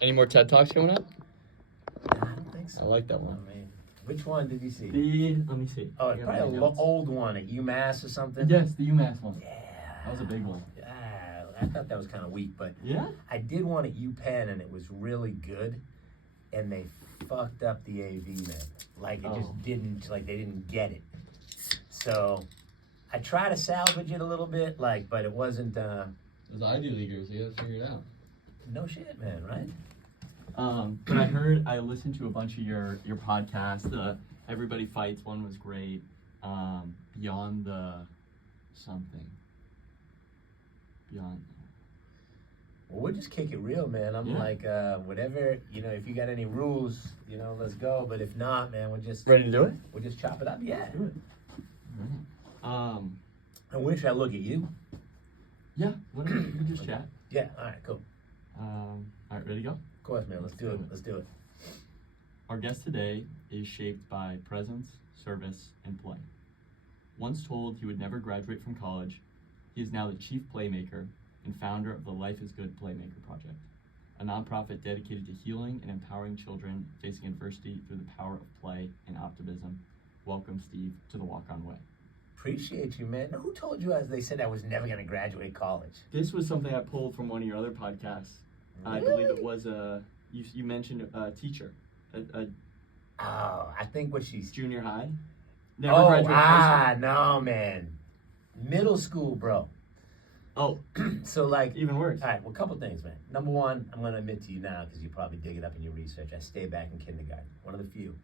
Any more TED Talks coming up? I don't think so. I like that one. I mean, which one did you see? Let me see. Oh, it's probably an old one at UMass or something. Yes, the UMass one. Yeah. That was a big one. I thought that was kind of weak, but Yeah? I did one at UPenn, and it was really good, and they fucked up the AV, man. Like, it just didn't, like, they didn't get it. So, I try to salvage it a little bit, like, but it wasn't, Those Ivy Leaguers, you gotta figure it out. no shit, man, right? But I listened to a bunch of your podcasts. The Everybody Fights one was great. Beyond the something. Beyond. Well, we'll just kick it real, man. I'm like, whatever, if you got any rules, let's go. But if not, man, we'll just... Ready to do it? We'll just chop it up. Yeah. Do it. All right. And where should I look at you? Yeah, whatever. You just chat. Yeah, all right, cool. All right, ready to go? Of course, man. Let's do it. Let's do it. Our guest today is shaped by presence, service, and play. Once told he would never graduate from college, he is now the chief playmaker and founder of the Life is Good Playmaker Project, a nonprofit dedicated to healing and empowering children facing adversity through the power of play and optimism. Welcome, Steve, to the Walk On Way. Appreciate you, man. Who told you they said I was never going to graduate college? This was something I pulled from one of your other podcasts. Really? I believe it was you mentioned a teacher, I think what she's... junior high. Never graduated high school. No, man. Middle school, bro. Oh, so like... even worse. All right, well, a couple things, man. Number one, I'm going to admit to you now, because you probably dig it up in your research, I stayed back in kindergarten. One of the few.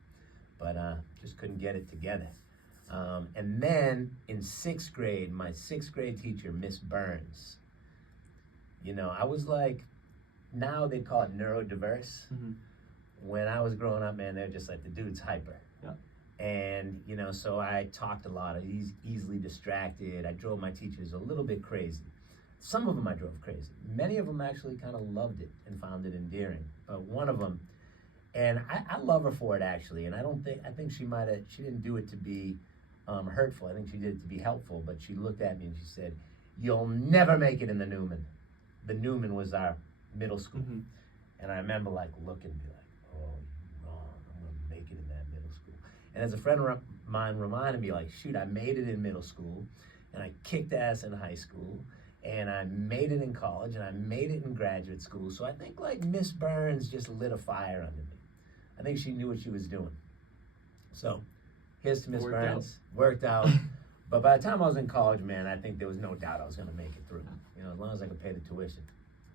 But just couldn't get it together. And then in 6th grade, my 6th grade teacher, Miss Burns, I was like, now they call it neurodiverse. Mm-hmm. When I was growing up, man, they're just like, the dude's hyper. Yeah. And, so I talked a lot. He's easily distracted. I drove my teachers a little bit crazy. Some of them I drove crazy. Many of them actually kind of loved it and found it endearing. But one of them, and I love her for it, actually. And I think she didn't do it to be hurtful. I think she did it to be helpful. But she looked at me and she said, "You'll never make it in the Newman." The Newman was our middle school. Mm-hmm. And I remember looking and be like, "Oh, you're wrong. I'm going to make it in that middle school." And as a friend of mine reminded me, shoot, I made it in middle school, and I kicked ass in high school, and I made it in college, and I made it in graduate school. So I think Miss Burns just lit a fire under me. I think she knew what she was doing. So here's to Miss Burns. Worked out. But by the time I was in college, man, I think there was no doubt I was going to make it through. As long as I could pay the tuition.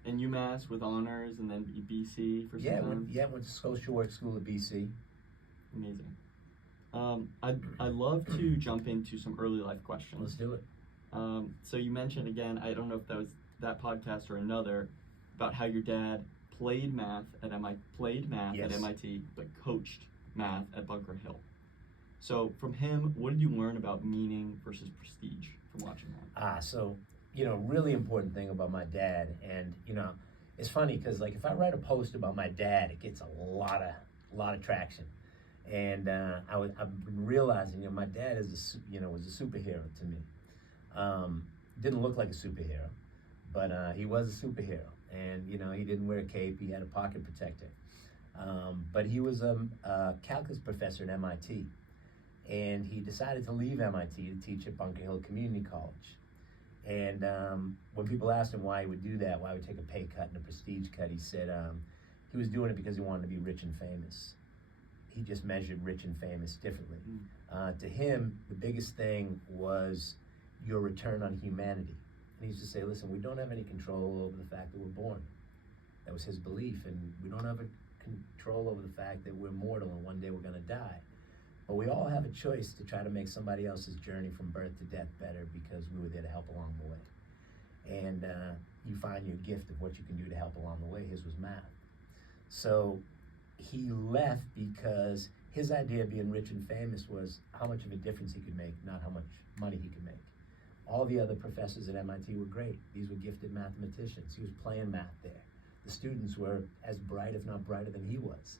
And UMass with honors, and then BC for some time. Went to social work school at BC. Amazing. I'd love to jump into some early life questions. Let's do it. So you mentioned again, I don't know if that was that podcast or another, about how your dad played math at MIT, but coached math at Bunker Hill. So from him, what did you learn about meaning versus prestige from watching that? So really important thing about my dad, and it's funny because if I write a post about my dad, it gets a lot of traction. And I've been realizing, my dad was a superhero to me. Didn't look like a superhero, but he was a superhero. And he didn't wear a cape; he had a pocket protector. But he was a calculus professor at MIT, and he decided to leave MIT to teach at Bunker Hill Community College. And when people asked him why he would do that, why he would take a pay cut and a prestige cut, he said he was doing it because he wanted to be rich and famous. He just measured rich and famous differently. To him, the biggest thing was your return on humanity. And he used to say, listen, we don't have any control over the fact that we're born. That was his belief. And we don't have a control over the fact that we're mortal and one day we're going to die. But we all have a choice to try to make somebody else's journey from birth to death better, because we were there to help along the way. And you find your gift of what you can do to help along the way. His was math. So he left because his idea of being rich and famous was how much of a difference he could make, not how much money he could make. All the other professors at MIT were great. These were gifted mathematicians. He was playing math there. The students were as bright, if not brighter, than he was.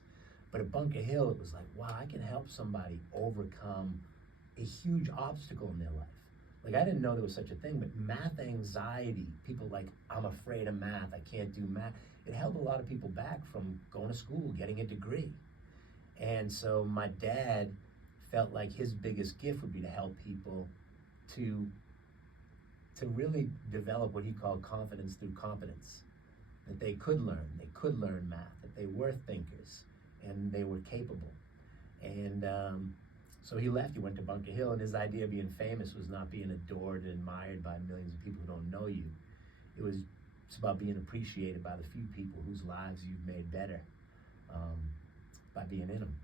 But at Bunker Hill, it was like, wow, I can help somebody overcome a huge obstacle in their life. Like, I didn't know there was such a thing, but math anxiety, people like, I'm afraid of math, I can't do math. It held a lot of people back from going to school, getting a degree. And so my dad felt like his biggest gift would be to help people to really develop what he called confidence through competence. That they could learn math, that they were thinkers, and they were capable. And so he left, he went to Bunker Hill, and his idea of being famous was not being adored and admired by millions of people who don't know you. It's about being appreciated by the few people whose lives you've made better by being in them.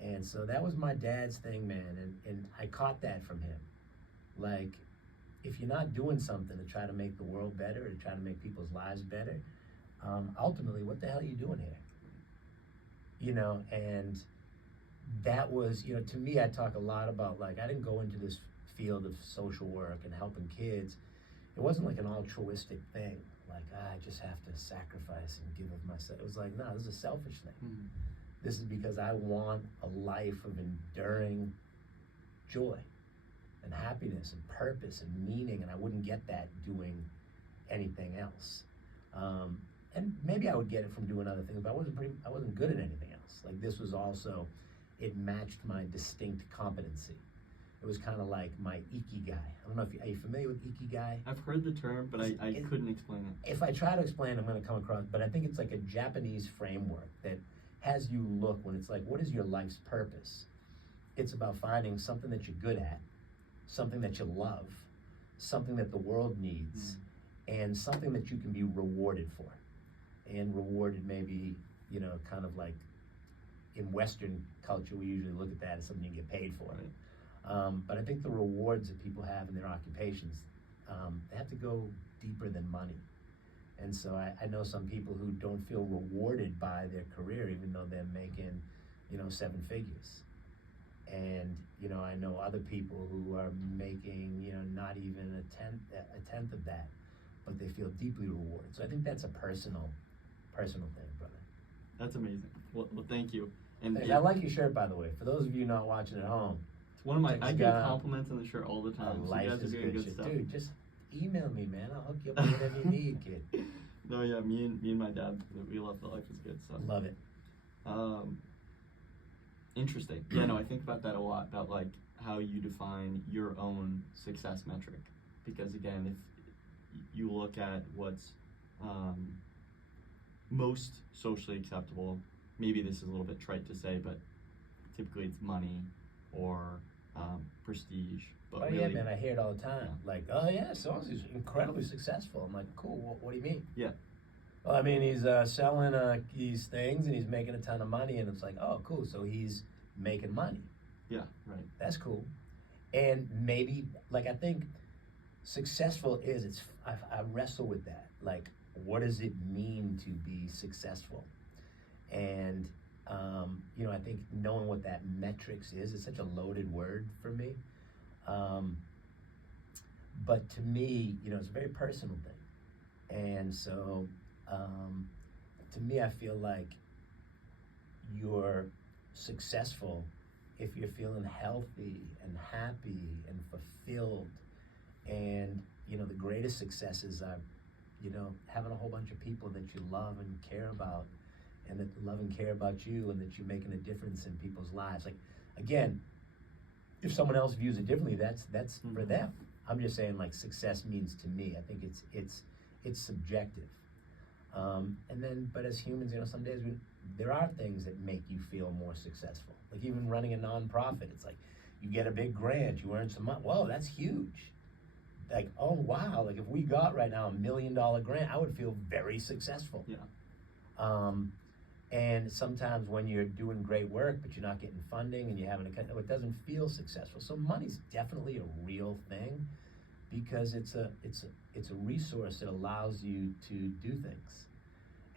And so that was my dad's thing, man, and I caught that from him. Like, if you're not doing something to try to make the world better, or to try to make people's lives better, ultimately, what the hell are you doing here? You know, and that was, you know, to me, I talk a lot about, like, I didn't go into this field of social work and helping kids. It wasn't like an altruistic thing, like, I just have to sacrifice and give of myself. It was like, no, this is a selfish thing. Mm-hmm. This is because I want a life of enduring joy and happiness and purpose and meaning, and I wouldn't get that doing anything else. And maybe I would get it from doing other things, but I wasn't good at anything else. Like, this was also, it matched my distinct competency. It was kind of like my ikigai. I don't know if are you familiar with ikigai? I've heard the term, but I couldn't explain it. If I try to explain, I'm going to come across, but I think it's like a Japanese framework that has you look when it's like, what is your life's purpose? It's about finding something that you're good at, something that you love, something that the world needs, and something that you can be rewarded for. And rewarded maybe, you know, kind of like in Western culture, we usually look at that as something you get paid for. Right. But I think the rewards that people have in their occupations, they have to go deeper than money. And so I know some people who don't feel rewarded by their career, even though they're making, you know, 7 figures. And, you know, I know other people who are making, you know, not even a tenth of that, but they feel deeply rewarded. So I think that's a personal thing, brother. That's amazing. Well, thank you. And I like your shirt, by the way. For those of you not watching at home, it's one of my. I get compliments on the shirt all the time. So you guys are doing good stuff. Dude, just email me, man. I'll hook you up with whatever you need, kid. No, yeah, me and my dad, we love the Life is Good stuff. Love it. Interesting. Yeah, no, I think about that a lot, about like how you define your own success metric. Because again, if you look at what's most socially acceptable, maybe this is a little bit trite to say, but typically it's money or prestige. But really, yeah, man, I hear it all the time. Yeah. Like, oh yeah, so-and-so's incredibly successful. I'm like, cool, what do you mean? Yeah. Well, I mean, he's selling these things and he's making a ton of money, and it's like, oh, cool, so he's making money. Yeah, right. That's cool. And maybe, like, I think successful is, I wrestle with that. Like, what does it mean to be successful? And, you know, I think knowing what that metrics is such a loaded word for me. But to me, you know, it's a very personal thing. And so, to me, I feel like you're successful if you're feeling healthy and happy and fulfilled. And, you know, the greatest successes are, you know, having a whole bunch of people that you love and care about, and that love and care about you, and that you're making a difference in people's lives. Like, again, if someone else views it differently, that's mm-hmm. for them. I'm just saying, like, success means to me. I think it's subjective. And then, but as humans, you know, some days there are things that make you feel more successful. Like even running a nonprofit, it's like you get a big grant, you earn some money. Whoa, that's huge. Like, oh wow, like if we got right now $1 million grant, I would feel very successful. Yeah. And sometimes when you're doing great work, but you're not getting funding and you haven't, it doesn't feel successful. So money's definitely a real thing, because it's a resource that allows you to do things.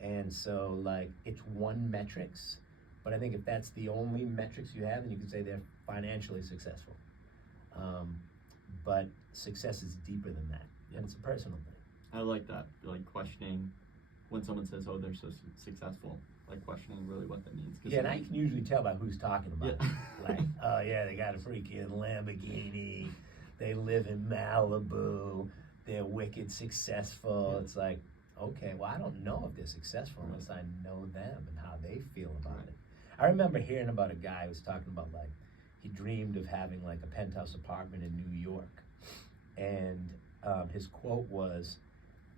And so, like, it's one metrics, but I think if that's the only metrics you have, then you can say they're financially successful. But success is deeper than that, and it's a personal thing. I like that, like questioning when someone says, oh, they're so successful, like questioning really what that means. Yeah, and I can usually tell by who's talking about it. Like, oh yeah, they got a freaking Lamborghini, they live in Malibu, they're wicked successful. It's like, okay, well, I don't know if they're successful unless I know them and how they feel about it. I remember hearing about a guy who was talking about, like, he dreamed of having like a penthouse apartment in New York, and his quote was,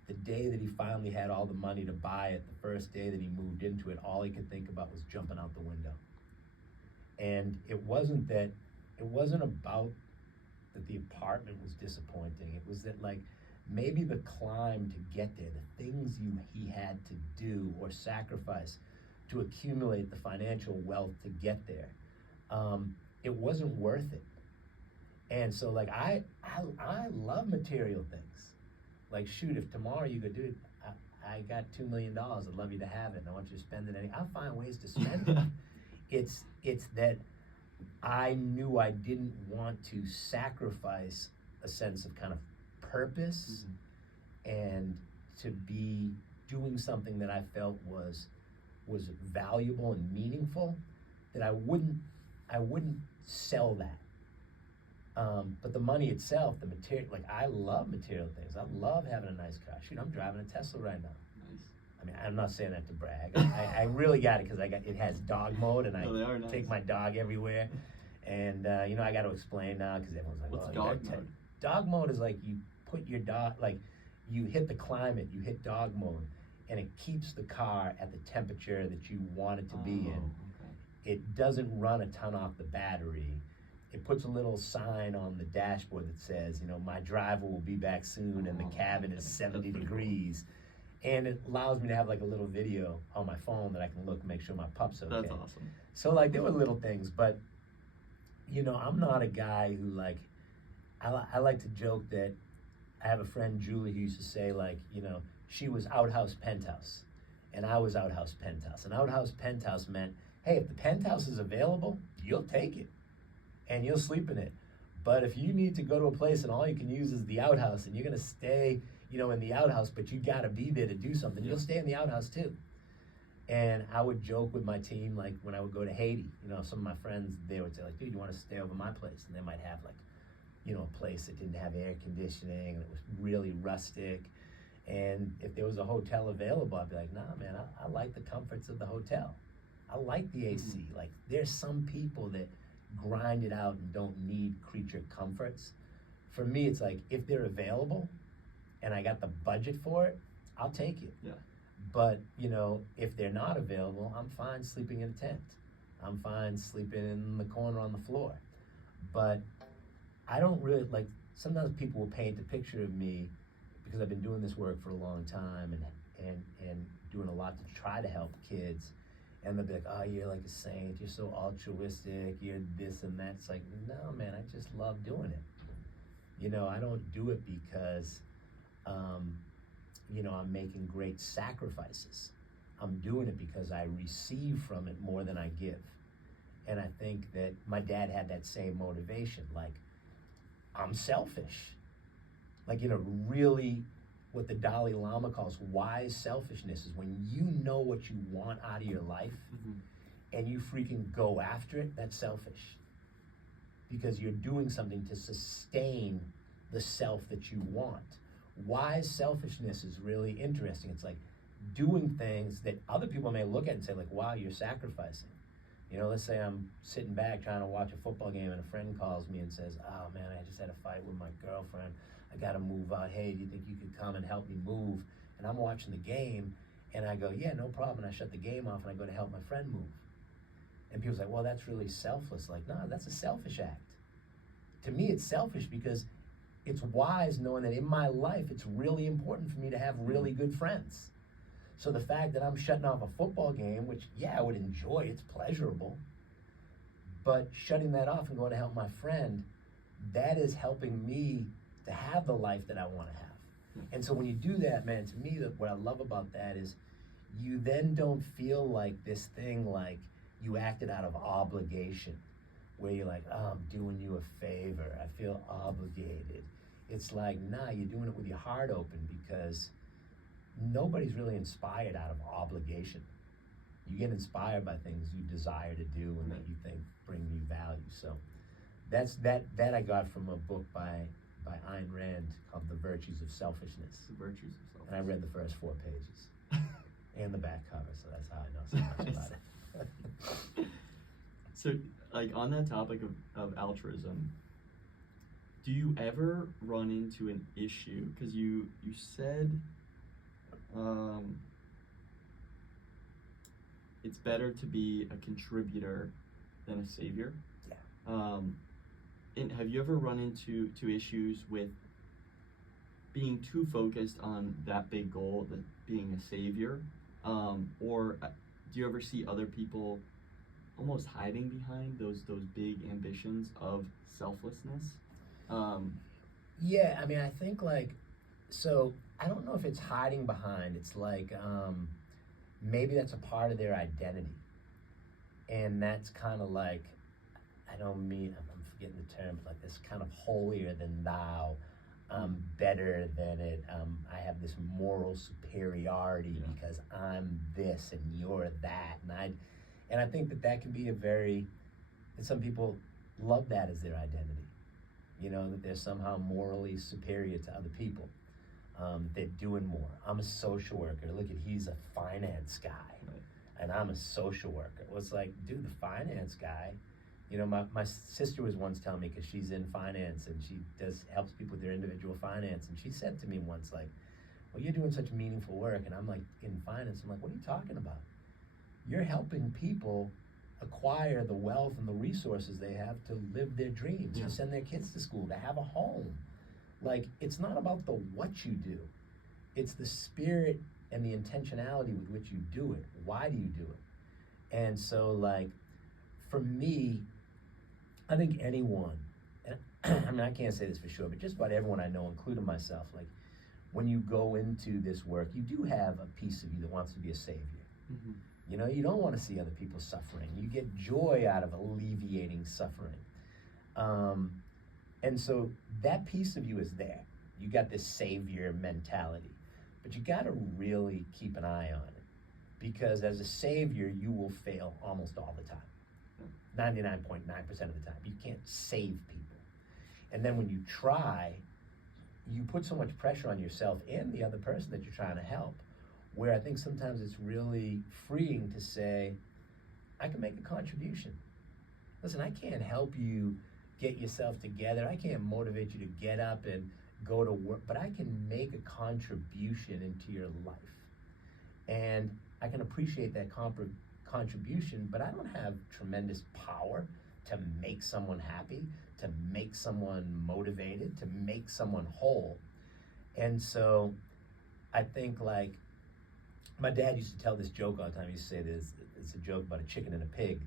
the day that he finally had all the money to buy it, the first day that he moved into it, all he could think about was jumping out the window. And it wasn't about that the apartment was disappointing. It was that, like, maybe the climb to get there, the things he had to do or sacrifice to accumulate the financial wealth to get there, it wasn't worth it. And so, like, I love material things. Like, shoot, if tomorrow you go, dude, I got $2 million, I'd love you to have it, and I want you to spend it. I'll find ways to spend it. It's that I knew I didn't want to sacrifice a sense of kind of purpose and to be doing something that I felt was valuable and meaningful, that I wouldn't sell that. But the money itself, the material, like, I love material things. I love having a nice car. Shoot, I'm driving a Tesla right now. Nice. I mean, I'm not saying that to brag. I really got it because it has dog mode, and I take my dog everywhere. And you know, I got to explain now because everyone's like, what's "Oh, dog mode?" Dog mode is like you put your dog, like, you hit the climate, you hit dog mode, and it keeps the car at the temperature that you want it to be in. Okay. It doesn't run a ton off the battery. It puts a little sign on the dashboard that says, you know, my driver will be back soon, and the cabin is 70 degrees. And it allows me to have like a little video on my phone that I can look and make sure my pup's okay. That's awesome. So, like, there were little things, but, you know, I'm not a guy who, like, I like to joke that I have a friend, Julie, who used to say, like, you know, she was outhouse penthouse, and I was outhouse penthouse. And outhouse penthouse meant, hey, if the penthouse is available, you'll take it, and you'll sleep in it. But if you need to go to a place and all you can use is the outhouse, and you're gonna stay, you know, in the outhouse, but you gotta be there to do something, you'll stay in the outhouse too. And I would joke with my team, like, when I would go to Haiti, you know, some of my friends, they would say, like, dude, you wanna stay over my place? And they might have, like, you know, a place that didn't have air conditioning, and it was really rustic. And if there was a hotel available, I'd be like, nah, man, I like the comforts of the hotel. I like the AC. Like, there's some people that grind it out and don't need creature comforts. For me, it's like, if they're available and I got the budget for it, I'll take it. Yeah. But, you know, if they're not available, I'm fine sleeping in a tent. I'm fine sleeping in the corner on the floor. But I don't really, like, sometimes people will paint a picture of me, because I've been doing this work for a long time and doing a lot to try to help kids. And they'll be like, oh, you're like a saint, you're so altruistic, you're this and that. It's like, no, man, I just love doing it. You know, I don't do it because, you know, I'm making great sacrifices. I'm doing it because I receive from it more than I give. And I think that my dad had that same motivation. Like, I'm selfish. Like, you know, really what the Dalai Lama calls wise selfishness is when you know what you want out of your life and you freaking go after it, that's selfish. Because you're doing something to sustain the self that you want. Wise selfishness is really interesting. It's like doing things that other people may look at and say, like, wow, you're sacrificing. You know, let's say I'm sitting back trying to watch a football game and a friend calls me and says, oh man, I just had a fight with my girlfriend. I gotta move out. Hey, do you think you could come and help me move? And I'm watching the game and I go, yeah, no problem. And I shut the game off and I go to help my friend move. And people say, well, that's really selfless. Like, no, that's a selfish act. To me, it's selfish because it's wise knowing that in my life, it's really important for me to have really good friends. So the fact that I'm shutting off a football game, which, yeah, I would enjoy, it's pleasurable, but shutting that off and going to help my friend, that is helping me to have the life that I want to have. And so when you do that, man, to me, what I love about that is you then don't feel like this thing, like you acted out of obligation, where you're like, oh, I'm doing you a favor, I feel obligated. It's like, nah, you're doing it with your heart open, because nobody's really inspired out of obligation. You get inspired by things you desire to do and that you think bring you value. So that I got from a book by Ayn Rand called The Virtues of Selfishness. The virtues of self. And I read the first 4 pages and the back cover, so that's how I know so much about it. So, like, on that topic of altruism, do you ever run into an issue? Because you said it's better to be a contributor than a savior. Yeah. And have you ever run into issues with being too focused on that big goal, that being a savior, or do you ever see other people almost hiding behind those big ambitions of selflessness? Yeah, I mean, I think like, so I don't know if it's hiding behind. It's like maybe that's a part of their identity, and that's kind of like, I don't mean, I'm forgetting the term, but like this kind of holier than thou. Better than it. I have this moral superiority because I'm this and you're that, and I think that can be that some people love that as their identity. You know, that they're somehow morally superior to other people. They're doing more. I'm a social worker. Look at, he's a finance guy, Right. and I'm a social worker. Well, it's like, dude, the finance guy. You know, my sister was once telling me, because she's in finance and she helps people with their individual finance, and she said to me once, like, well, you're doing such meaningful work, and I'm like, in finance, I'm like, what are you talking about? You're helping people acquire the wealth and the resources they have to live their dreams, to send their kids to school, to have a home. Like, it's not about the what you do, it's the spirit and the intentionality with which you do it. Why do you do it? And so, like, for me, I think anyone, and I mean, I can't say this for sure, but just about everyone I know, including myself, like, when you go into this work, you do have a piece of you that wants to be a savior. Mm-hmm. You know, you don't want to see other people suffering. You get joy out of alleviating suffering. And so that piece of you is there. You got this savior mentality, but you got to really keep an eye on it, because as a savior, you will fail almost all the time. 99.9% of the time. You can't save people. And then when you try, you put so much pressure on yourself and the other person that you're trying to help, where I think sometimes it's really freeing to say, I can make a contribution. Listen, I can't help you get yourself together. I can't motivate you to get up and go to work, but I can make a contribution into your life. And I can appreciate that contribution, but I don't have tremendous power to make someone happy, to make someone motivated, to make someone whole. And so I think, like, my dad used to tell this joke all the time. He used to say this, it's a joke about a chicken and a pig,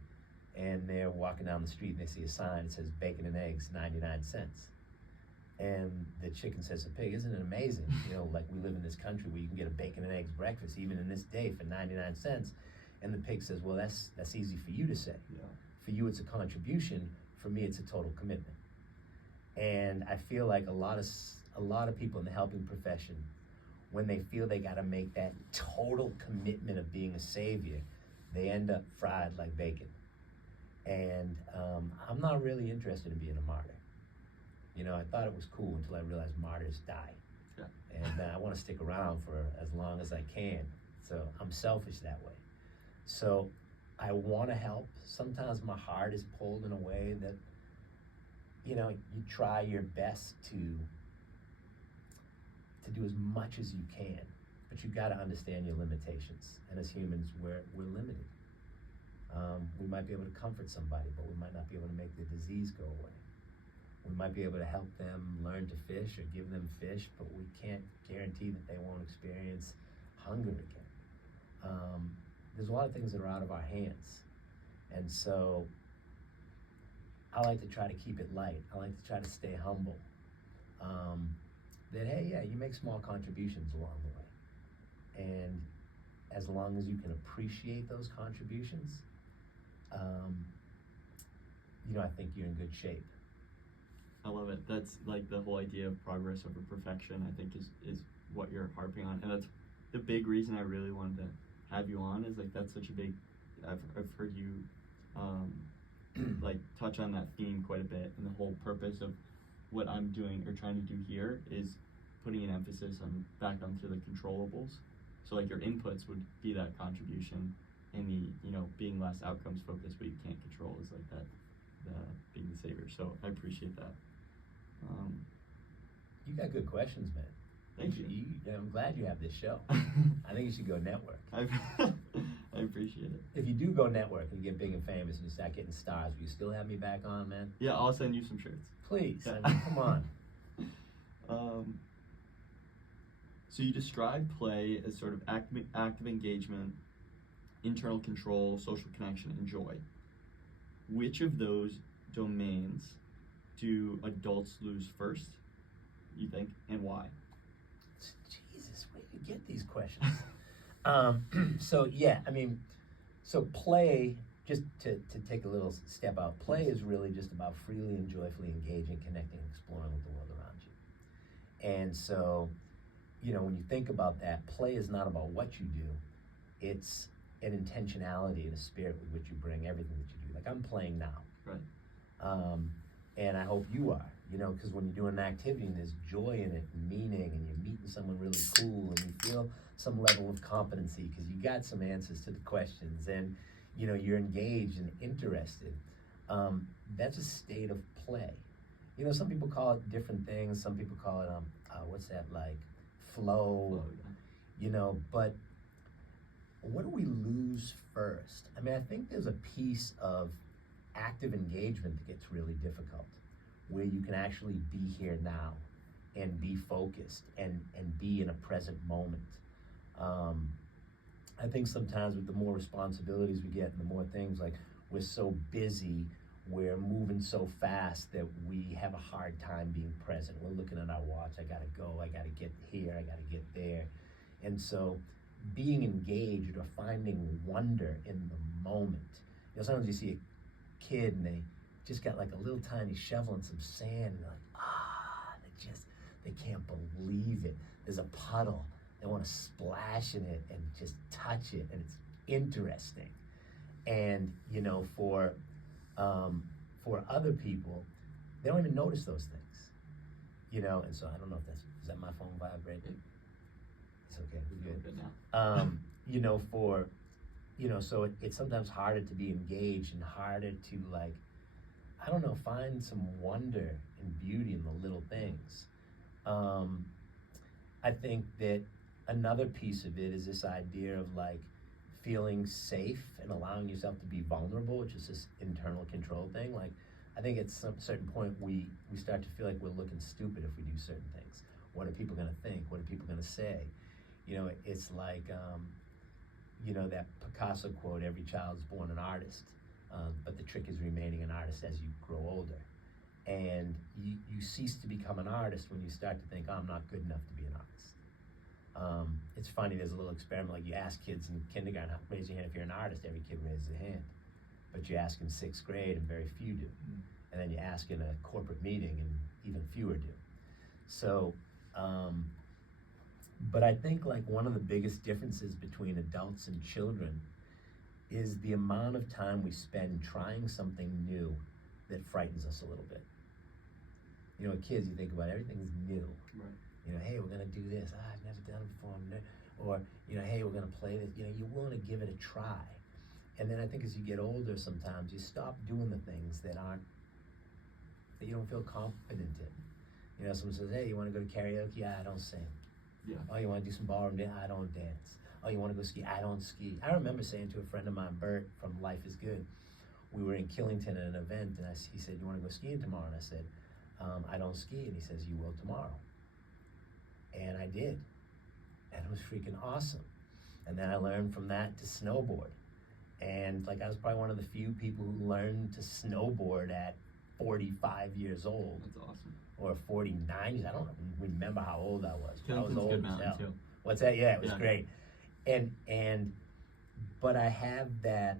and they're walking down the street and they see a sign that says bacon and eggs 99 cents. And the chicken says to the pig, isn't it amazing? You know, like, we live in this country where you can get a bacon and eggs breakfast even in this day for 99 cents. And the pig says, well, that's easy for you to say. Yeah. For you, it's a contribution. For me, it's a total commitment. And I feel like a lot of people in the helping profession, when they feel they got to make that total commitment of being a savior, they end up fried like bacon. And I'm not really interested in being a martyr. You know, I thought it was cool until I realized martyrs die. Yeah. And I want to stick around for as long as I can. So I'm selfish that way. So I want to help. Sometimes my heart is pulled in a way that, you know, you try your best to do as much as you can, but you've got to understand your limitations. And as humans, we're limited. We might be able to comfort somebody, but we might not be able to make the disease go away. We might be able to help them learn to fish or give them fish, but we can't guarantee that they won't experience hunger again. There's a lot of things that are out of our hands. And so I like to try to keep it light. I like to try to stay humble. That, hey, yeah, you make small contributions along the way. And as long as you can appreciate those contributions, you know, I think you're in good shape. I love it. That's like the whole idea of progress over perfection, I think is what you're harping on. And that's the big reason I really wanted to have you on, is like, that's such a big, I've heard you like touch on that theme quite a bit, and the whole purpose of what I'm doing or trying to do here is putting an emphasis on back onto the controllables. So like your inputs would be that contribution, and the being less outcomes focused, what you can't control is like that, the being the savior. So I appreciate that. You got good questions, man. Thank you. I'm glad you have this show. I think you should go network. I appreciate it. If you do go network and you get big and famous and you start getting stars, will you still have me back on, man? Yeah, I'll send you some shirts. Please. I mean, come on. So you describe play as sort of active engagement, internal control, social connection, and joy. Which of those domains do adults lose first, you think, and why? Jesus, where do you get these questions? So play, just to take a little step out, play is really just about freely and joyfully engaging, connecting, and exploring with the world around you. And so, when you think about that, play is not about what you do, it's an intentionality and a spirit with which you bring everything that you do. Like I'm playing now. Right. And I hope you are, because when you're doing an activity and there's joy in it, and meaning, and you're meeting someone really cool, and you feel some level of competency because you got some answers to the questions, and you're engaged and interested. That's a state of play. Some people call it different things. Some people call it flow. But what do we lose first? I mean, I think there's a piece of active engagement that gets really difficult, where you can actually be here now and be focused and be in a present moment. I think sometimes with the more responsibilities we get and the more things, like we're so busy, we're moving so fast that we have a hard time being present. We're looking at our watch, I gotta go, I gotta get here, I gotta get there. And so being engaged or finding wonder in the moment. Sometimes you see a kid and they just got like a little tiny shovel and some sand, and they're like, they can't believe it. There's a puddle. They want to splash in it and just touch it, and it's interesting. And for other people, they don't even notice those things. And so I don't know if is that my phone vibrating? It's okay, we're good. Now. So it's sometimes harder to be engaged and harder to find some wonder and beauty in the little things. I think that another piece of it is this idea of feeling safe and allowing yourself to be vulnerable, which is this internal control thing. I think at some certain point we start to feel like we're looking stupid if we do certain things. What are people gonna think? What are people gonna say? It's like, that Picasso quote, every child is born an artist, but the trick is remaining an artist as you grow older. And you cease to become an artist when you start to think, I'm not good enough to be an artist. It's funny, there's a little experiment, like you ask kids in kindergarten, raise your hand if you're an artist, every kid raises a hand. But you ask in 6th grade and very few do. And then you ask in a corporate meeting and even fewer do. So, but I think one of the biggest differences between adults and children is the amount of time we spend trying something new that frightens us a little bit. Kids, you think about it, everything's new. Right. Hey, we're gonna do this. I've never done it before. Or, hey, we're gonna play this. You want to give it a try. And then I think as you get older, sometimes you stop doing the things that you don't feel confident in. Someone says, hey, you want to go to karaoke? I don't sing. Yeah. Oh, you want to do some ballroom dance? I don't dance. Oh, you want to go ski? I don't ski. I remember saying to a friend of mine, Bert from Life is Good, we were in Killington at an event, and he said, you want to go skiing tomorrow? And I said, I don't ski. And he says, you will tomorrow. And I did. And it was freaking awesome. And then I learned from that to snowboard. And I was probably one of the few people who learned to snowboard at 45 years old. That's awesome. Or 49. I don't remember how old I was. I was Killington's old good as hell. mountain too. What's that? Yeah, it was great. But I have that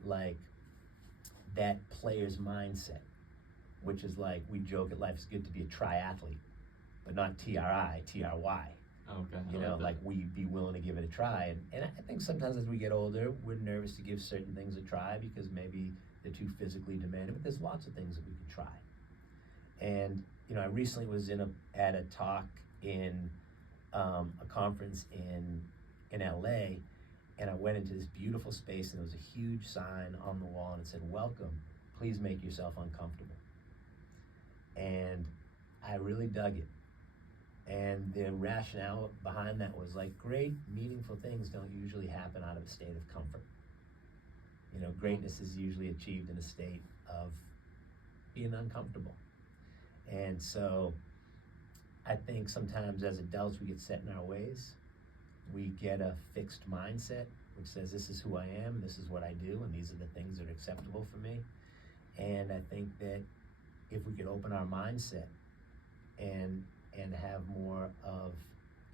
that player's mindset, which is we joke at Life is Good to be a triathlete, but not TRI, TRY. Okay. You know, like we'd be willing to give it a try. And I think sometimes as we get older, we're nervous to give certain things a try because maybe they're too physically demanding, but there's lots of things that we could try. And, you know, I recently was at a talk in a conference in LA, and I went into this beautiful space, and there was a huge sign on the wall, and it said, "Welcome, please make yourself uncomfortable." And I really dug it. And the rationale behind that was like, great, meaningful things don't usually happen out of a state of comfort. You know, greatness is usually achieved in a state of being uncomfortable. And so I think sometimes as adults we get set in our ways. We get a fixed mindset which says this is who I am, this is what I do, and these are the things that are acceptable for me. And I think that if we could open our mindset and have more of,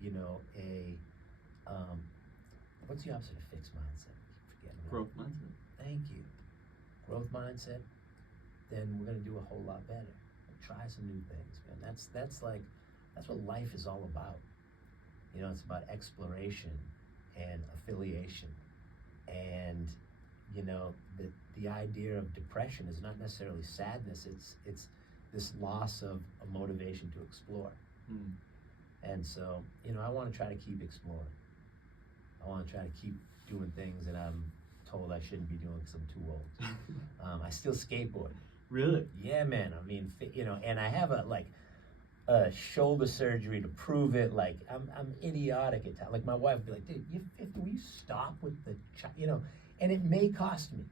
you know, what's the opposite of fixed mindset? I keep forgetting. Growth mindset. Thank you. Growth mindset, then we're gonna do a whole lot better. Try some new things, man. That's what life is all about. You know, it's about exploration and affiliation. And, you know, the idea of depression is not necessarily sadness, it's this loss of a motivation to explore. And so, you know, I want to try to keep exploring. I want to try to keep doing things that I'm told I shouldn't be doing because I'm too old. I still skateboard. Really? Yeah, man. I mean, you know, and I have a shoulder surgery to prove it. Like, I'm idiotic at times. Like, my wife would be like, "Dude, you're 50, will you stop with the, you know," and it may cost me,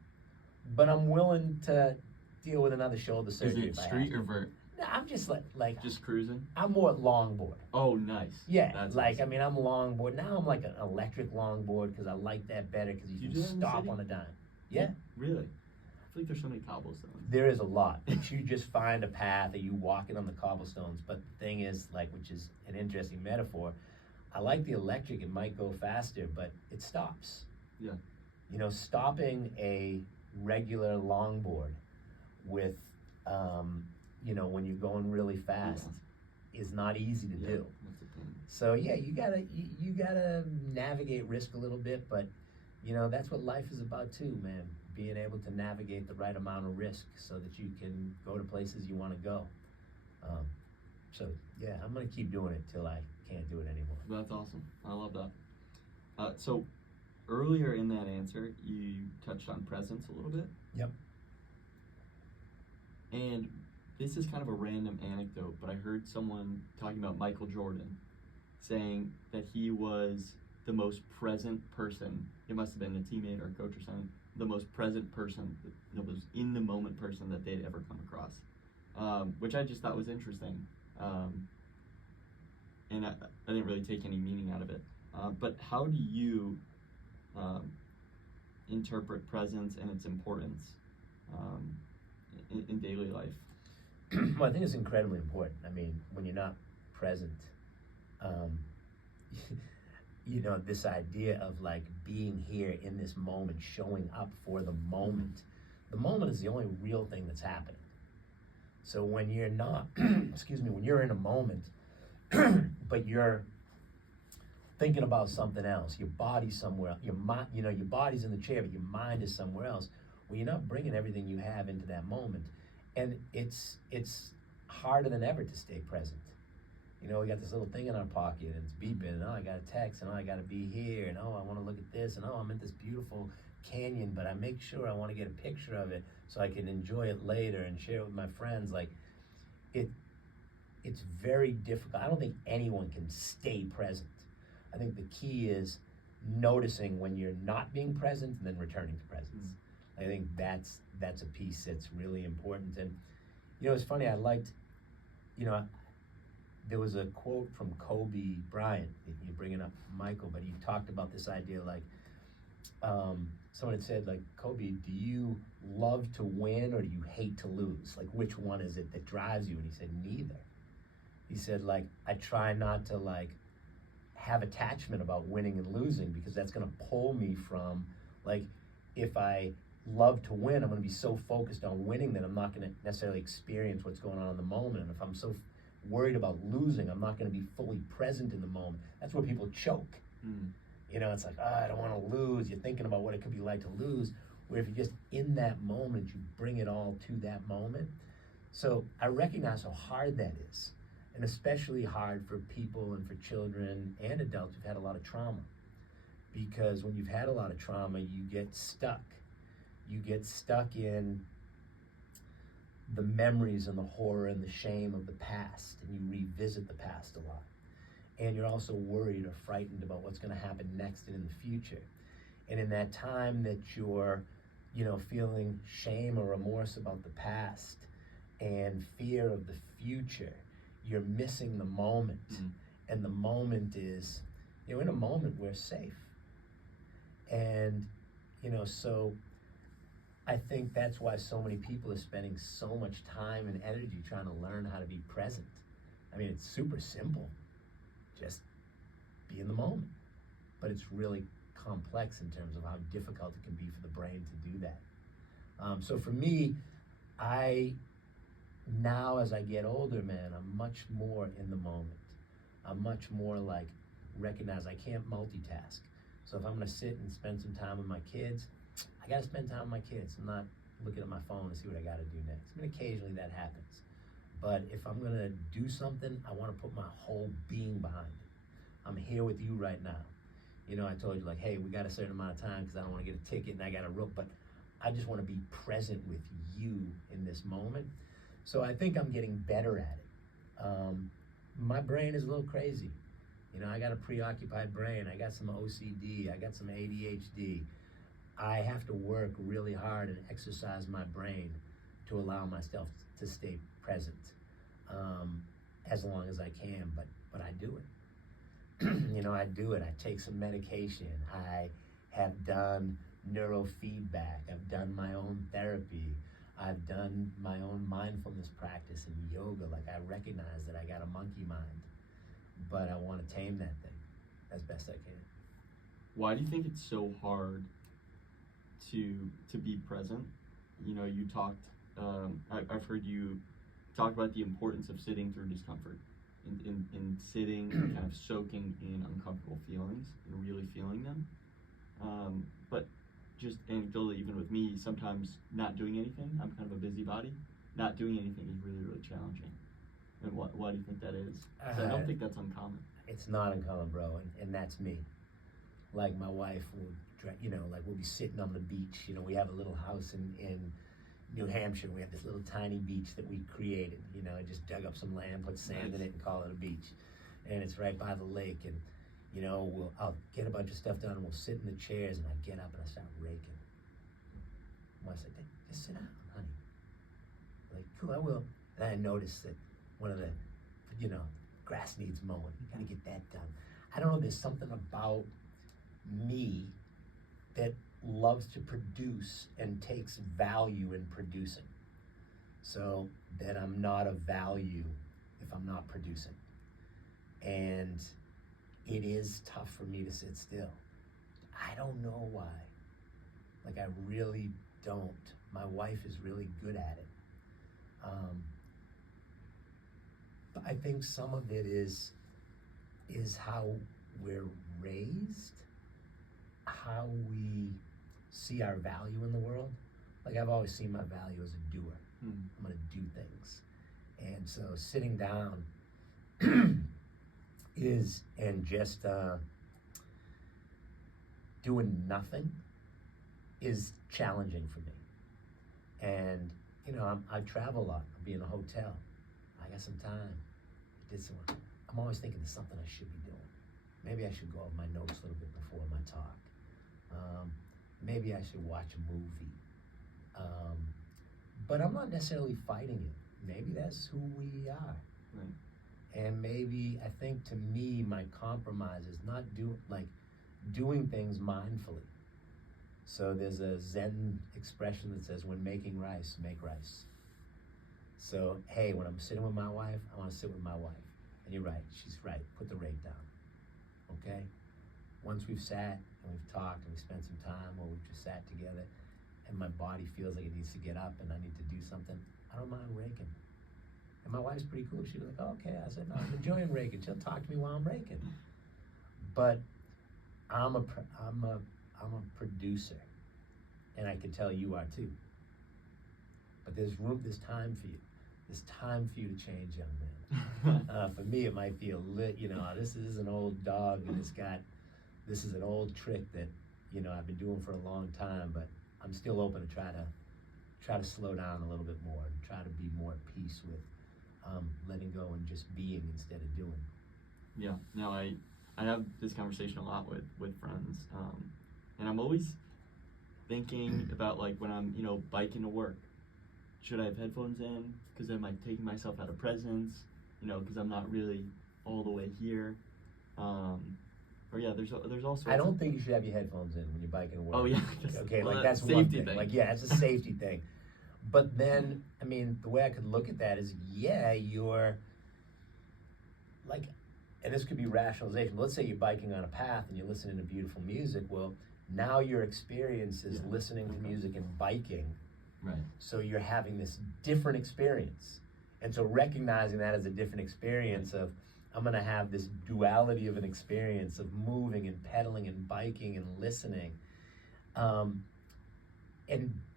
but I'm willing to deal with another shoulder surgery. Is it street or vert? No, I'm just like just cruising. I'm more longboard. Oh, nice. Yeah, that's like awesome. I mean, I'm longboard now. I'm like an electric longboard because I like that better because you do can that in the stop city? on a dime. Yeah, Really? I feel like there's so many cobblestones. there is a lot, but you just find a path and you walk it on the cobblestones. But the thing is, like, which is an interesting metaphor. I like the electric; it might go faster, but it stops. Yeah. You know, stopping a regular longboard with, you know, when you're going really fast, is not easy to do. That's the thing. So yeah, you gotta navigate risk a little bit, but you know that's what life is about too, man. Being able to navigate the right amount of risk so that you can go to places you want to go. So yeah, I'm gonna keep doing it till I can't do it anymore. That's awesome. I love that. So earlier in that answer, you touched on presence a little bit. Yep. And this is kind of a random anecdote, but I heard someone talking about Michael Jordan saying that he was the most present person. It must have been a teammate or a coach or something. The most present person, the most in the moment person that they'd ever come across, which I just thought was interesting. And I didn't really take any meaning out of it. But how do you interpret presence and its importance in daily life? Well, I think it's incredibly important. I mean, when you're not present, you know, this idea of like being here in this moment, showing up for the moment. The moment is the only real thing that's happening. So when you're not, excuse me, when you're in a moment, but you're thinking about something else, your body's somewhere, your mind, you know, your body's in the chair, but your mind is somewhere else. Well, you're not bringing everything you have into that moment. And it's harder than ever to stay present. You know, we got this little thing in our pocket and it's beeping, and oh, I got a text, and oh, I got to be here, and oh, I want to look at this, and oh, I'm at this beautiful canyon, but I make sure I want to get a picture of it so I can enjoy it later and share it with my friends. Like, it's very difficult. I don't think anyone can stay present. I think the key is noticing when you're not being present and then returning to presence. I think that's a piece that's really important. And you know, it's funny, I liked, you know, there was a quote from Kobe Bryant. You're bringing up Michael, but he talked about this idea, like, someone had said, like, Kobe, do you love to win or do you hate to lose? Like, which one is it that drives you? And he said, neither. He said, like, I try not to, like, have attachment about winning and losing because that's going to pull me from, like, if I love to win, I'm going to be so focused on winning that I'm not going to necessarily experience what's going on in the moment. And if I'm so worried about losing. I'm not going to be fully present in the moment. That's where people choke. Mm. You know, it's like, oh, I don't want to lose. You're thinking about what it could be like to lose. Where if you're just in that moment, you bring it all to that moment. So I recognize how hard that is, and especially hard for people and for children and adults who've had a lot of trauma. Because when you've had a lot of trauma, you get stuck. You get stuck in the memories and the horror and the shame of the past, and you revisit the past a lot. And you're also worried or frightened about what's going to happen next and in the future. And in that time that you're, feeling shame or remorse about the past and fear of the future, you're missing the moment. Mm. And the moment is, in a moment we're safe. And, so I think that's why so many people are spending so much time and energy trying to learn how to be present. I mean, it's super simple. Just be in the moment. But it's really complex in terms of how difficult it can be for the brain to do that. So for me, now as I get older, man, I'm much more in the moment. I'm much more like, recognize I can't multitask. So if I'm gonna sit and spend some time with my kids, I gotta spend time with my kids. I'm not looking at my phone to see what I gotta do next. I mean, occasionally that happens. But if I'm gonna do something, I wanna put my whole being behind it. I'm here with you right now. I told you like, hey, we got a certain amount of time because I don't want to get a ticket and I got to rope, but I just want to be present with you in this moment. So I think I'm getting better at it. My brain is a little crazy. I got a preoccupied brain. I got some OCD. I got some ADHD. I have to work really hard and exercise my brain to allow myself to stay present as long as I can, but I do it. I do it. I take some medication. I have done neurofeedback. I've done my own therapy. I've done my own mindfulness practice and yoga. Like, I recognize that I got a monkey mind, but I want to tame that thing as best I can. Why do you think it's so hard to be present? You talked, I've heard you talk about the importance of sitting through discomfort. In sitting and kind of soaking in uncomfortable feelings and really feeling them. But just anecdotally, even with me, sometimes not doing anything, I'm kind of a busybody. Not doing anything is really, really challenging. And why do you think that is? 'Cause I don't think that's uncommon. It's not uncommon, bro, and that's me. Like, my wife will, we'll be sitting on the beach. We have a little house in New Hampshire. We have this little tiny beach that we created. I just dug up some land, put sand in it, and call it a beach. And it's right by the lake. And I'll get a bunch of stuff done, and we'll sit in the chairs. And I get up and I start raking. My wife's like, just sit down, honey. I'm like, cool, I will. And I noticed that one of the, grass needs mowing. You gotta get that done. I don't know. There's something about me that loves to produce and takes value in producing. So that I'm not of value if I'm not producing. And it is tough for me to sit still. I don't know why. Like, I really don't. My wife is really good at it. But I think some of it is how we're raised, how we see our value in the world. Like, I've always seen my value as a doer. I'm gonna do things. And so sitting down and just doing nothing is challenging for me. And I travel a lot. I'll be in a hotel. I got some time. I'm always thinking there's something I should be doing. Maybe I should go over my notes a little bit before my talk. Maybe I should watch a movie. But I'm not necessarily fighting it. Maybe that's who we are. Right. And maybe, I think, to me, my compromise is not doing things mindfully. So there's a Zen expression that says, when making rice, make rice. So, hey, when I'm sitting with my wife, I want to sit with my wife. And you're right, she's right, put the rake down, okay? Once we've sat and we've talked and we spent some time, or we've just sat together, and my body feels like it needs to get up and I need to do something, I don't mind raking. And my wife's pretty cool. She was like, oh, okay. I said, no, I'm enjoying raking. She'll talk to me while I'm raking. But I'm a producer, and I could tell you are too. But there's time for you. There's time for you to change, young man. For me, it might be this is an old dog, and this is an old trick that, I've been doing for a long time, but I'm still open to try to slow down a little bit more and try to be more at peace with letting go and just being instead of doing. Yeah, no, I have this conversation a lot with friends, and I'm always thinking about, like, when I'm, biking to work, should I have headphones in? Because am I taking myself out of presence? Because I'm not really all the way here. Or yeah, there's all sorts. I don't think you should have your headphones in when you're biking to work. Oh yeah. Okay, well, like that's safety one thing. thing. Like, yeah, it's a safety thing. But then, I mean, the way I could look at that is, yeah, you're like, and this could be rationalization. Let's say you're biking on a path and you're listening to beautiful music. Well, now your experience is listening to music and biking. Right. So you're having this different experience. And so recognizing that as a different experience of, I'm going to have this duality of an experience of moving and pedaling and biking and listening, and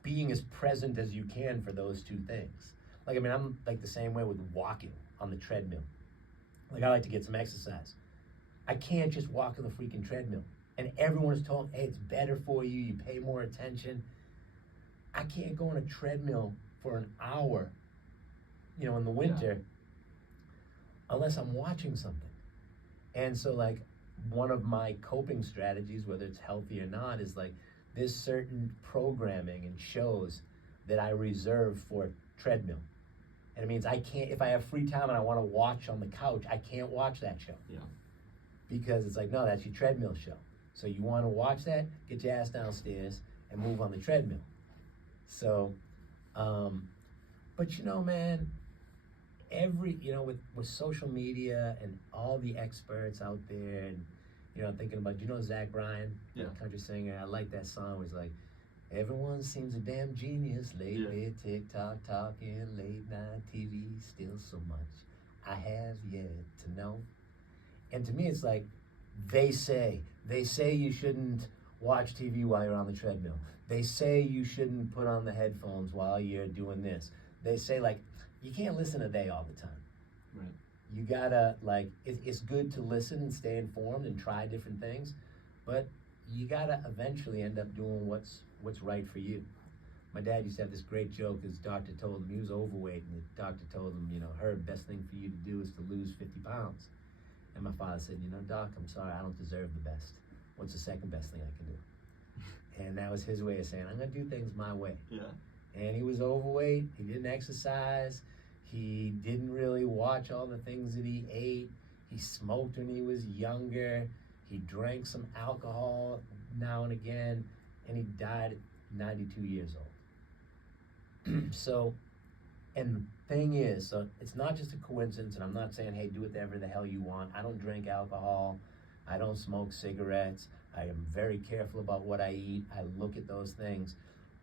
being as present as you can for those two things. Like, I mean, I'm like the same way with walking on the treadmill. Like, I like to get some exercise. I can't just walk on the freaking treadmill. And everyone is told, hey, it's better for you, you pay more attention. I can't go on a treadmill for an hour, in the winter, unless I'm watching something. And so, like, one of my coping strategies, whether it's healthy or not, is like, there's certain programming and shows that I reserve for treadmill. And it means I can't, if I have free time and I want to watch on the couch, I can't watch that show. Yeah. Because it's like, no, that's your treadmill show. So you want to watch that, get your ass downstairs and move on the treadmill. So, but man, with social media and all the experts out there, and thinking about, Zach Bryan, country singer. I like that song. It's like, everyone seems a damn genius lately. TikTok talking, late night TV, still so much I have yet to know. And to me, it's like, they say you shouldn't watch TV while you're on the treadmill. They say you shouldn't put on the headphones while you're doing this. They say, like, you can't listen to they all the time. Right. You gotta, like, it's good to listen and stay informed and try different things, but you gotta eventually end up doing what's right for you. My dad used to have this great joke. His doctor told him he was overweight, and the doctor told him, her best thing for you to do is to lose 50 pounds. And my father said, Doc, I'm sorry, I don't deserve the best. What's the second best thing I can do? And that was his way of saying, I'm gonna do things my way. Yeah. And he was overweight, he didn't exercise, he didn't really watch all the things that he ate, he smoked when he was younger, he drank some alcohol now and again, and he died at 92 years old. So, and the thing is, so it's not just a coincidence, and I'm not saying, hey, do whatever the hell you want. I don't drink alcohol, I don't smoke cigarettes, I am very careful about what I eat, I look at those things.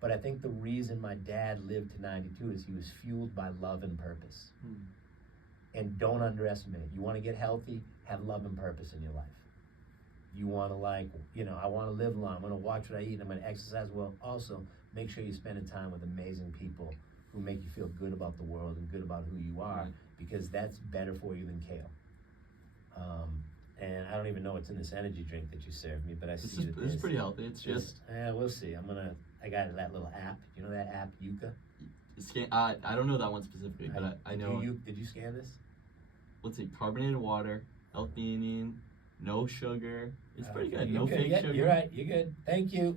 But I think the reason my dad lived to 92 is he was fueled by love and purpose. And don't underestimate it. You want to get healthy, have love and purpose in your life. You want to, like, I want to live long, I'm going to watch what I eat, I'm going to exercise well. Also, make sure you're spending time with amazing people who make you feel good about the world and good about who you are, because that's better for you than kale. And I don't even know what's in this energy drink that you served me, but I see that this is pretty healthy. It's just... we'll see. I got that little app. You know that app, Yuka? I don't know that one specifically, but I know... Did you scan this? Let's see, carbonated water, L-theanine, no sugar. It's pretty good. No fake sugar. You're right. You're good. Thank you.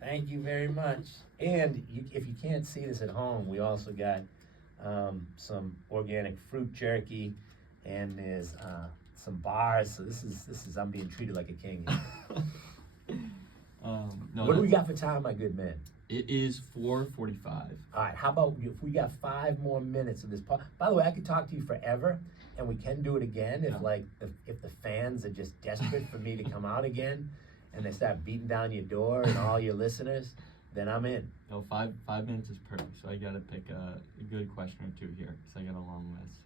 Thank you very much. And if you can't see this at home, we also got some organic fruit jerky, and there's some bars. So this is I'm being treated like a king. What do we got for time, my good man? It is 4:45. All right, how about if we got 5 more minutes of this? By the way, I could talk to you forever, and we can do it again if the fans are just desperate for me to come out again, and they start beating down your door and all your listeners. then I'm in. No, 5 minutes is perfect. So I gotta pick a good question or two here, because I got a long list.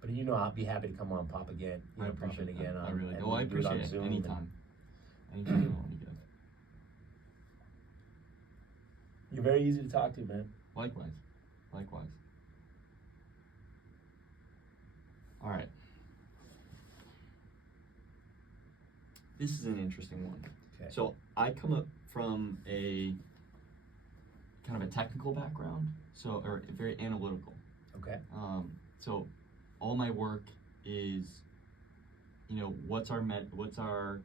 But you know, I'll be happy to come on, pop again. You know, pop in that. again. I really and do. I do it on appreciate it. Zoom Anytime. Anytime you want to give. You're very easy to talk to, man. Likewise. All right. This is an interesting one. Okay. So I come up from a kind of a technical background, or very analytical. Okay. So all my work is, what's our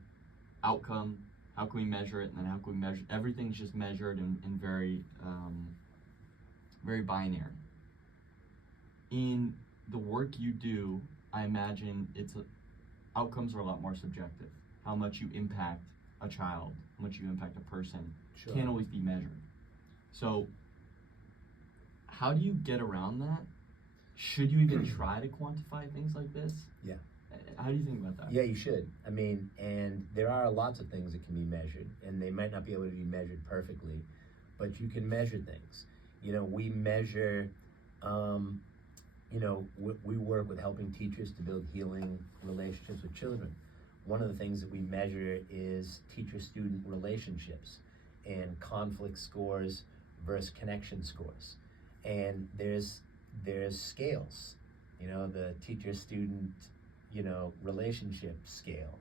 outcome? How can we measure it? And then how can we measure? Everything's just measured in very, very binary. In the work you do, I imagine outcomes are a lot more subjective. How much you impact a child, how much you impact a person, Sure. can't always be measured. So how do you get around that? Should you even try to quantify things like this? Yeah. How do you think about that? Yeah, you should. I mean, and there are lots of things that can be measured, and they might not be able to be measured perfectly, but you can measure things. We measure, we work with helping teachers to build healing relationships with children. One of the things that we measure is teacher-student relationships and conflict scores versus connection scores. And there's scales, the teacher-student, relationship scale.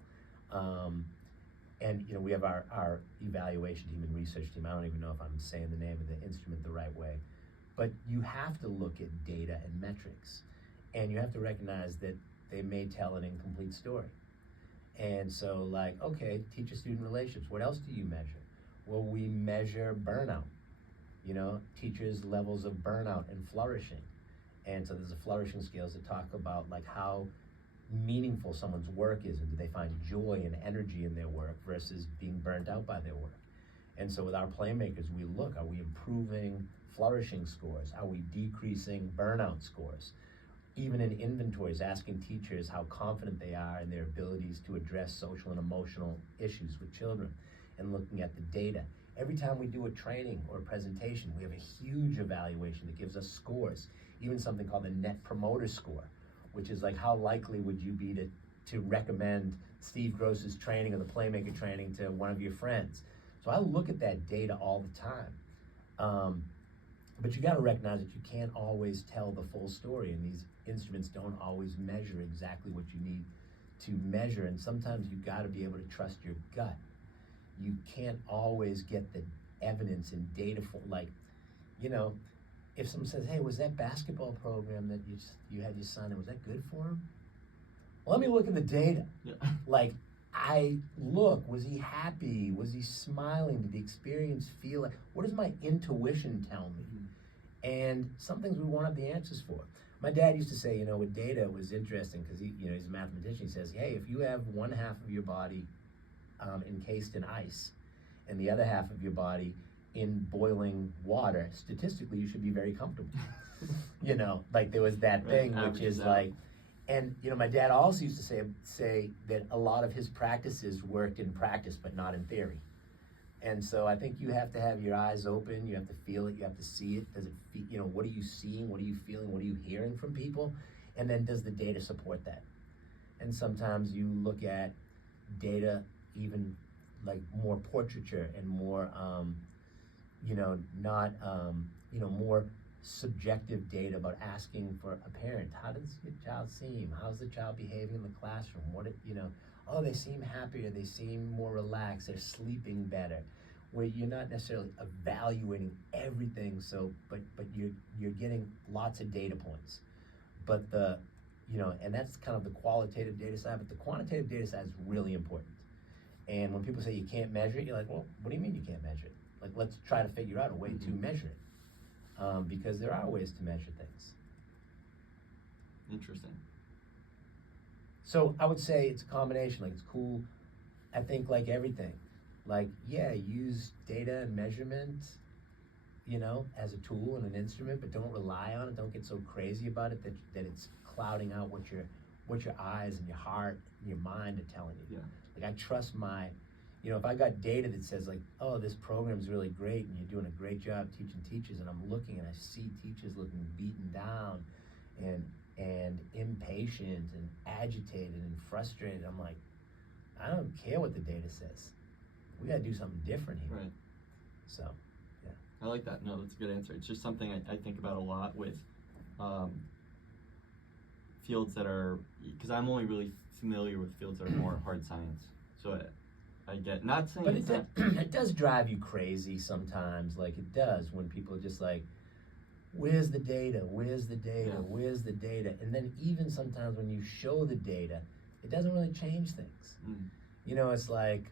And we have our evaluation team and research team. I don't even know if I'm saying the name of the instrument the right way. But you have to look at data and metrics. And you have to recognize that they may tell an incomplete story. And so, okay, teacher-student relationships. What else do you measure? Well, we measure burnout. Teachers' levels of burnout and flourishing. And so there's a flourishing scales that talk about how meaningful someone's work is, and do they find joy and energy in their work versus being burnt out by their work. And so with our playmakers, we look, are we improving flourishing scores? Are we decreasing burnout scores? Even in inventories, asking teachers how confident they are in their abilities to address social and emotional issues with children, and looking at the data. Every time we do a training or a presentation, we have a huge evaluation that gives us scores, even something called the Net Promoter Score, which is how likely would you be to recommend Steve Gross's training or the Playmaker training to one of your friends. So I look at that data all the time. But you got to recognize that you can't always tell the full story, and these instruments don't always measure exactly what you need to measure, and sometimes you got to be able to trust your gut. You can't always get the evidence and data for, if someone says, hey, was that basketball program that you had your son in, was that good for him? Well, let me look at the data. Yeah. Was he happy? Was he smiling? Did the experience feel like, what does my intuition tell me? Mm-hmm. And some things we won't have the answers for. My dad used to say, with data, it was interesting because he's a mathematician. He says, hey, if you have one half of your body encased in ice and the other half of your body in boiling water, statistically, you should be very comfortable. There was that thing, which is and my dad also used to say that a lot of his practices worked in practice, but not in theory. And so I think you have to have your eyes open, you have to feel it, you have to see it. Does it feel, what are you seeing, what are you feeling, what are you hearing from people? And then does the data support that? And sometimes you look at data, even more portraiture and more, more subjective data about asking for a parent. How does your child seem? How's the child behaving in the classroom? They seem happier, they seem more relaxed, they're sleeping better. Where you're not necessarily evaluating everything, but you're getting lots of data points. But and that's kind of the qualitative data side, but the quantitative data side is really important. And when people say you can't measure it, you're like, well, what do you mean you can't measure it? Let's try to figure out a way to measure it. Because there are ways to measure things. Interesting. So I would say it's a combination. It's cool. I think everything. Use data and measurement, as a tool and an instrument, but don't rely on it. Don't get so crazy about it that it's clouding out what your eyes and your heart and your mind are telling you. Yeah. I trust my You know, if I got data that says like, oh, this program's really great and you're doing a great job teaching teachers, and I'm looking and I see teachers looking beaten down and impatient and agitated and frustrated, I'm like, I don't care what the data says. We got to do something different here. Right. So, yeah. I like that. No, that's a good answer. It's just something I think about a lot with fields that are, because I'm only really familiar with fields that are more hard science. So I get, not saying But it's it does drive you crazy sometimes. Like it does when people are just like, where's the data? Where's the data? Yeah. Where's the data? And then even sometimes when you show the data, it doesn't really change things. You know, it's like,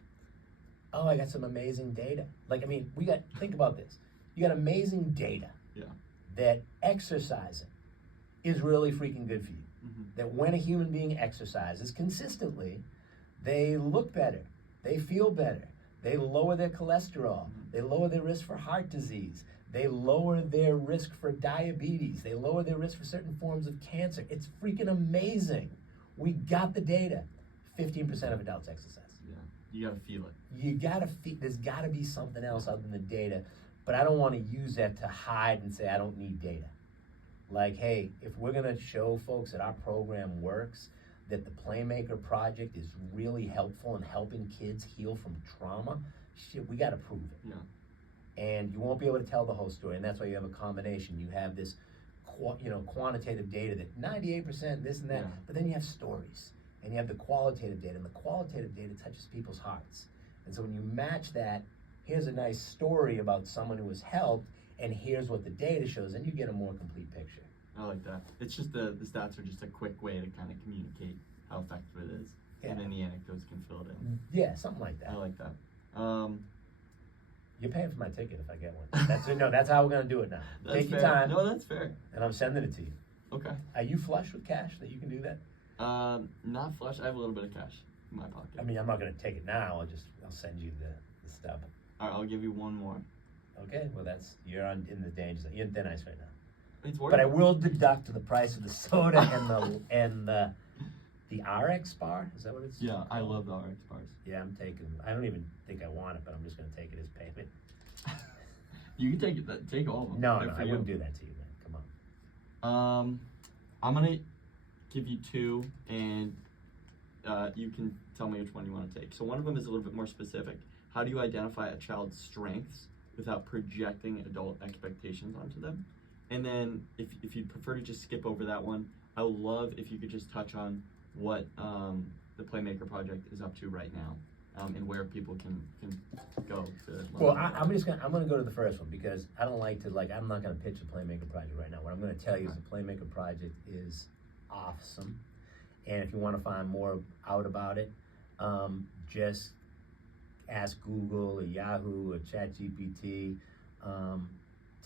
oh, I got some amazing data. Like, I mean, think about this. You got amazing data that exercising is really freaking good for you. That when a human being exercises consistently, they look better, they feel better, they lower their cholesterol, they lower their risk for heart disease, they lower their risk for diabetes, they lower their risk for certain forms of cancer. It's freaking amazing. We got the data. 15% of adults exercise. Yeah, you gotta feel it. You gotta feel, there's gotta be something else other than the data, but I don't wanna use that to hide and say I don't need data. Like, hey, if we're gonna show folks that our program works, that the Playmaker Project is really helpful in helping kids heal from trauma, shit, we gotta prove it. Yeah. And you won't be able to tell the whole story, and that's why you have a combination. You have this, quantitative data that 98% this and that, but then you have stories, and you have the qualitative data, and the qualitative data touches people's hearts. And so when you match that, here's a nice story about someone who was helped, and here's what the data shows, and you get a more complete picture. I like that. It's just the stats are just a quick way to kind of communicate how effective it is, and then the anecdotes can fill it in. Yeah, something like that. I like that. You're paying for my ticket if I get one. That's how we're gonna do it now. Take fair. your time. No, that's fair. And I'm sending it to you. Okay. Are you flush with cash that you can do that? Not flush. I have a little bit of cash in my pocket. I mean, I'm not gonna take it now. I'll send you the stuff. All right, I'll give you one more. Okay. Well, you're in the danger zone. You're in thin ice right now. It's worth But I it. will deduct the price of the soda and the RX bar. Is that what it's? Yeah, I called? love the RX bars. Yeah, I'm taking. I don't even think I want it, but I'm just gonna take it as payment. You can take all of them. No, Good for I you. wouldn't do that to you, man. Come on. I'm gonna give you two, and you can tell me which one you want to take. So one of them is a little bit more specific. How do you identify a child's strengths without projecting adult expectations onto them? And then if you'd prefer to just skip over that one, I would love if you could just touch on what the Playmaker Project is up to right now, and where people can go to learn Well, more about I'm it. gonna go to the first one because I don't like to I'm not gonna pitch the Playmaker Project right now. What I'm gonna tell you is the Playmaker Project is awesome, and if you want to find more out about it, just ask Google or Yahoo or ChatGPT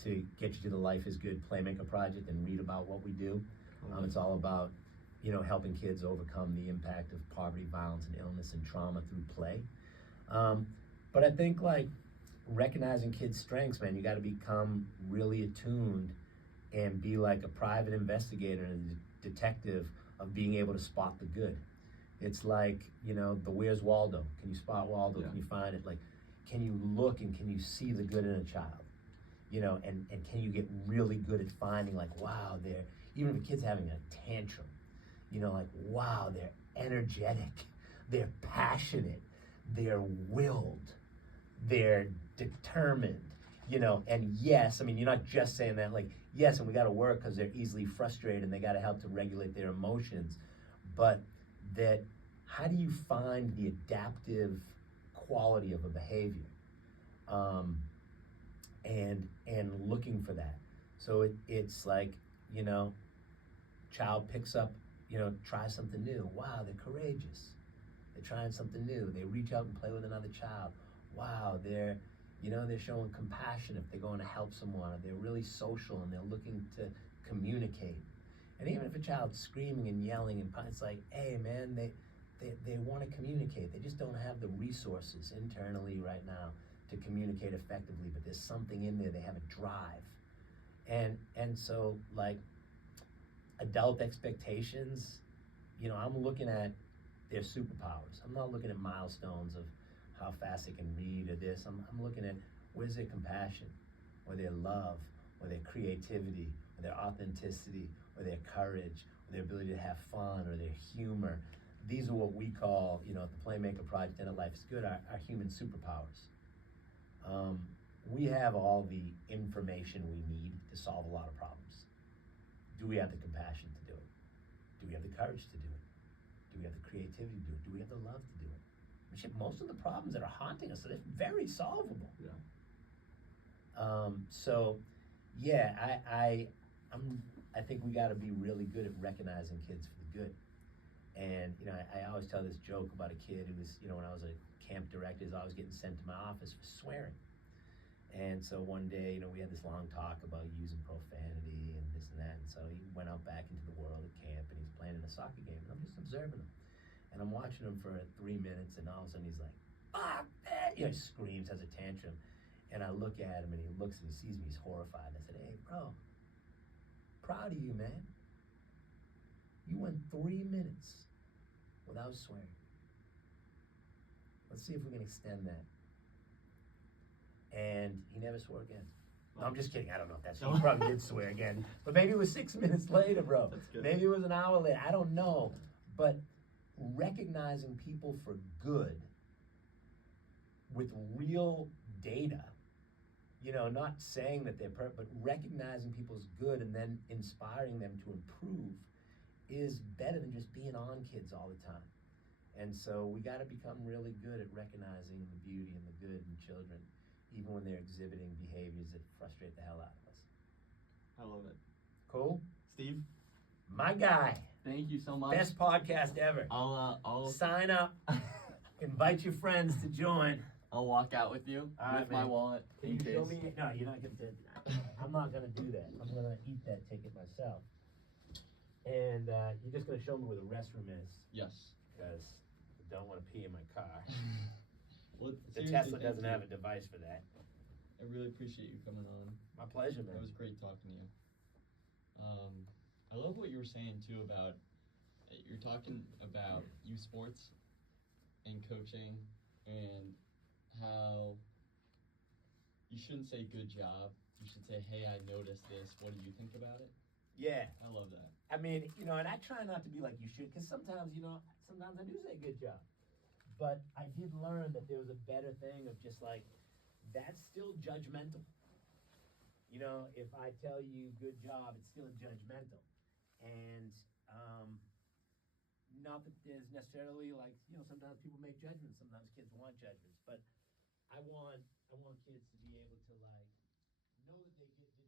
to get you to the Life is Good Playmaker Project and read about what we do. It's all about helping kids overcome the impact of poverty, violence, and illness and trauma through play. But I think recognizing kids' strengths, man, you got to become really attuned and be like a private investigator and a detective of being able to spot the good. It's like, the Where's Waldo? Can you spot Waldo? Yeah. Can you find it? Like, can you look and can you see the good in a child? And can you get really good at finding wow, even if a kid's having a tantrum, wow, they're energetic, they're passionate, they're willed, they're determined, and yes, I mean, you're not just saying that yes, and we got to work because they're easily frustrated and they got to help to regulate their emotions, but that how do you find the adaptive quality of a behavior? And looking for that. So it's child picks up, tries something new. Wow, they're courageous. They're trying something new. They reach out and play with another child. Wow, they're showing compassion if they're going to help someone. Or they're really social and they're looking to communicate. And even if a child's screaming and yelling, and it's like, hey man, they want to communicate. They just don't have the resources internally right now to communicate effectively, but there's something in there. They have a drive. And so adult expectations, I'm looking at their superpowers. I'm not looking at milestones of how fast they can read or this. I'm looking at where's their compassion, or their love, or their creativity, or their authenticity, or their courage, or their ability to have fun, or their humor. These are what we call, at the Playmaker Project and at Life is Good, our human superpowers. We have all the information we need to solve a lot of problems. Do we have the compassion to do it? Do we have the courage to do it? Do we have the creativity to do it? Do we have the love to do it? I mean, most of the problems that are haunting us, they're very solvable. Yeah. I think we got to be really good at recognizing kids for the good. And I always tell this joke about a kid who was, when I was a camp director, is always getting sent to my office for swearing. And so one day, we had this long talk about using profanity and this and that. And so he went out back into the world at camp, and he's playing in a soccer game, and I'm just observing him. And I'm watching him for 3 minutes, and all of a sudden he's like, "Fuck that!" He screams, has a tantrum. And I look at him, and he looks and he sees me, he's horrified. And I said, "Hey, bro, proud of you, man. You went 3 minutes without swearing. Let's see if we can extend that." And he never swore again. No, I'm just kidding. I don't know if that's true. He probably did swear again. But maybe it was 6 minutes later, bro. That's good. Maybe it was an hour later. I don't know. But recognizing people for good with real data, not saying that they're perfect, but recognizing people's good and then inspiring them to improve is better than just being on kids all the time. And so we got to become really good at recognizing the beauty and the good in children, even when they're exhibiting behaviors that frustrate the hell out of us. I love it. Cool? Steve? My guy. Thank you so much. Best podcast ever. I'll sign up. Invite your friends to join. I'll walk out with you with my wallet. Can you show me? No, you're not going to. I'm not going to do that. I'm going to eat that ticket myself. And you're just going to show me where the restroom is. Yes. Because I don't want to pee in my car. Well, The Tesla doesn't have a device for that. I really appreciate you coming on. My pleasure, man. It was great talking to you. I love what you were saying too about, you're talking about youth sports and coaching and how you shouldn't say good job. You should say, hey, I noticed this. What do you think about it? Yeah. I love that. I mean, and I try not to be like you should, because sometimes, sometimes I do say good job. But I did learn that there was a better thing of just like, that's still judgmental. If I tell you good job, it's still judgmental. And not that there's necessarily sometimes people make judgments, sometimes kids want judgments, but I want kids to be able to know that they get